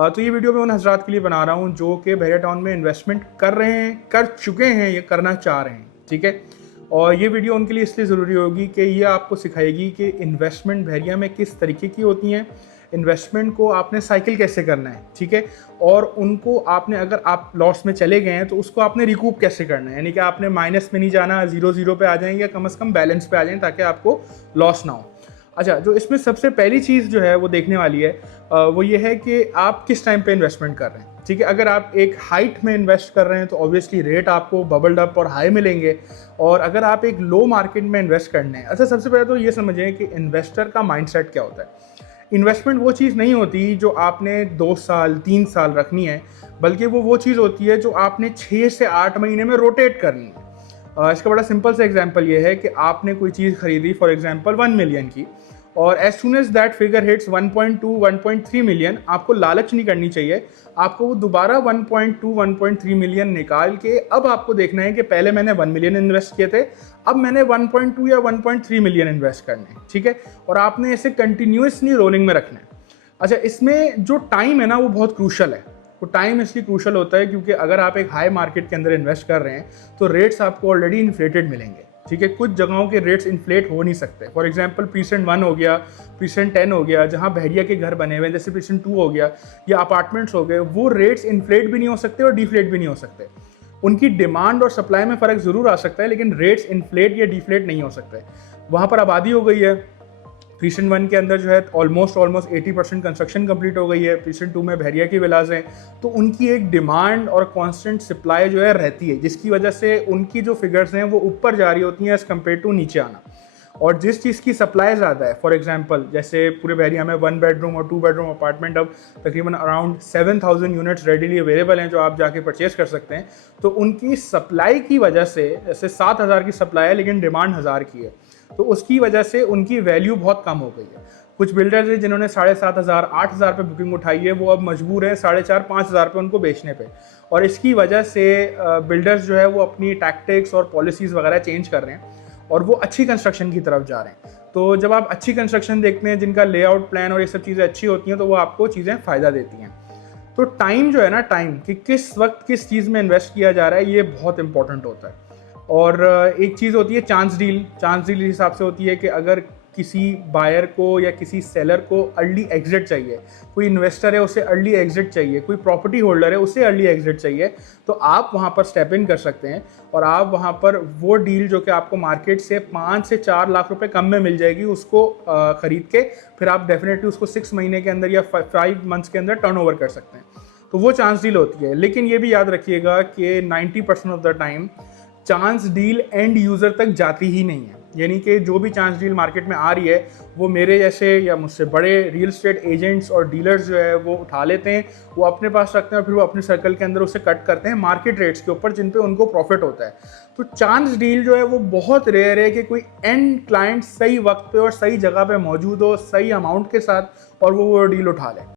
तो ये वीडियो मैं उन हजरात के लिए बना रहा हूँ जो कि बहरिया टाउन में इन्वेस्टमेंट कर रहे हैं, कर चुके हैं, ये करना चाह रहे हैं, ठीक है। और ये वीडियो उनके लिए इसलिए ज़रूरी होगी कि ये आपको सिखाएगी कि इन्वेस्टमेंट बहरिया में किस तरीके की होती हैं, इन्वेस्टमेंट को आपने साइकिल कैसे करना है, ठीक है। और उनको आपने, अगर आप लॉस में चले गए हैं तो उसको आपने रिकूप कैसे करना है, यानी कि आपने माइनस में नहीं जाना, 0 पे आ जाएंगे, या कम से कम बैलेंस पे आ जाएं ताकि आपको लॉस ना हो। अच्छा, जो इसमें सबसे पहली चीज़ जो है वो देखने वाली है वो ये है कि आप किस टाइम पे इन्वेस्टमेंट कर रहे हैं, ठीक है। अगर आप एक हाइट में इन्वेस्ट कर रहे हैं तो ऑब्वियसली रेट आपको बबल्ड अप और हाई मिलेंगे। और अगर आप एक लो मार्केट में इन्वेस्ट करने हैं, अच्छा सबसे पहले तो ये समझें कि इन्वेस्टर का माइंडसेट क्या होता है। इन्वेस्टमेंट वो चीज़ नहीं होती जो आपने 2 साल 3 साल रखनी है, बल्कि वो चीज़ होती है जो आपने 6 से 8 महीने में रोटेट करनी है। इसका बड़ा सिंपल सा एग्जांपल ये है कि आपने कोई चीज़ खरीदी फॉर एग्जांपल 1 मिलियन की, और as soon as that figure hits 1.2 1.3 million, आपको लालच नहीं करनी चाहिए। आपको वो दोबारा 1.2 1.3 मिलियन निकाल के अब आपको देखना है कि पहले मैंने 1 मिलियन इन्वेस्ट किए थे, अब मैंने 1.2 या 1.3 मिलियन इन्वेस्ट करने हैं, ठीक है। और आपने इसे कंटिन्यूसली रोलिंग में रखना है। अच्छा, इसमें जो टाइम है ना वो बहुत क्रूशल है। वो टाइम इसलिए क्रूशल होता है क्योंकि अगर आप एक हाई मार्केट के अंदर इन्वेस्ट कर रहे हैं तो रेट्स आपको ऑलरेडी इन्फ्लेटेड मिलेंगे, ठीक है। कुछ जगहों के रेट्स इन्फ्लेट हो नहीं सकते। फॉर एग्जांपल प्रीसेंट 1 हो गया, प्रीसेंट 10 हो गया, जहां बहरिया के घर बने हुए हैं, जैसे प्रीसेंट 2 हो गया या अपार्टमेंट्स हो गए, वो रेट्स इन्फ्लेट भी नहीं हो सकते और डिफ्लेट भी नहीं हो सकते। उनकी डिमांड और सप्लाई में फ़र्क ज़रूर आ सकता है, लेकिन रेट्स इन्फ्लेट या डिफ्लेट नहीं हो सकते। वहाँ पर आबादी हो गई है। प्रीसेंट 1 के अंदर जो है ऑलमोस्ट 80% कंस्ट्रक्शन कंप्लीट हो गई है। प्रीसेंट 2 में बहरिया की विलाज हैं, तो उनकी एक डिमांड और कांस्टेंट सप्लाई जो है रहती है, जिसकी वजह से उनकी जो फिगर्स हैं वो ऊपर जा रही होती हैं एज़ कम्पेयर टू नीचे आना। और जिस चीज़ की सप्लाई ज़्यादा है, फॉर एग्जांपल जैसे पूरे बहरिया में 1 बेडरूम और 2 बेडरूम अपार्टमेंट अब तकरीबन अराउंड 7000 यूनिट्स रेडीली अवेलेबल हैं जो आप जाके परचेज कर सकते हैं। तो उनकी सप्लाई की वजह से, जैसे 7000 की सप्लाई है लेकिन डिमांड 1000 की है, तो उसकी वजह से उनकी वैल्यू बहुत कम हो गई है। कुछ बिल्डर्स हैं जिन्होंने 7500 8000 पे बुकिंग उठाई है, वो अब मजबूर हैं 4500 5000 पे उनको बेचने पे। और इसकी वजह से बिल्डर्स जो है वो अपनी टैक्टिक्स और पॉलिसीज़ वगैरह चेंज कर रहे हैं और वो अच्छी कंस्ट्रक्शन की तरफ जा रहे हैं। तो जब आप अच्छी कंस्ट्रक्शन देखते हैं जिनका लेआउट प्लान और ये सब चीज़ें अच्छी होती हैं, तो वो आपको चीज़ें फ़ायदा देती हैं। तो टाइम जो है ना, टाइम कि किस वक्त किस चीज़ में इन्वेस्ट किया जा रहा है, ये बहुत इंपॉर्टेंट होता है। और एक चीज़ होती है चांस डील। चांस डील इस हिसाब से होती है कि अगर किसी बायर को या किसी सेलर को अर्ली एग्जिट चाहिए, कोई इन्वेस्टर है उसे अर्ली एग्जिट चाहिए, कोई प्रॉपर्टी होल्डर है उसे अर्ली एग्जिट चाहिए, तो आप वहाँ पर स्टेप इन कर सकते हैं और आप वहाँ पर वो डील जो कि आपको मार्केट से 5 से 4 लाख रुपए कम में मिल जाएगी, उसको ख़रीद के फिर आप डेफिनेटली उसको 6 महीने के अंदर या 5 मंथ्स के अंदर टर्नओवर कर सकते हैं। तो वो चांस डील होती है। लेकिन ये भी याद रखिएगा कि 90% of the time chance deal end user तक जाती ही नहीं है। यानी कि जो भी चांस डील मार्केट में आ रही है वो मेरे जैसे या मुझसे बड़े रियल एस्टेट एजेंट्स और डीलर्स जो है वो उठा लेते हैं, वो अपने पास रखते हैं और फिर वो अपने सर्कल के अंदर उसे कट करते हैं मार्केट रेट्स के ऊपर जिन पे उनको प्रॉफिट होता है। तो चांस डील जो है वो बहुत रेयर है कि कोई एंड क्लाइंट सही वक्त पे और सही जगह पे मौजूद हो, सही अमाउंट के साथ, और वो डील उठा ले।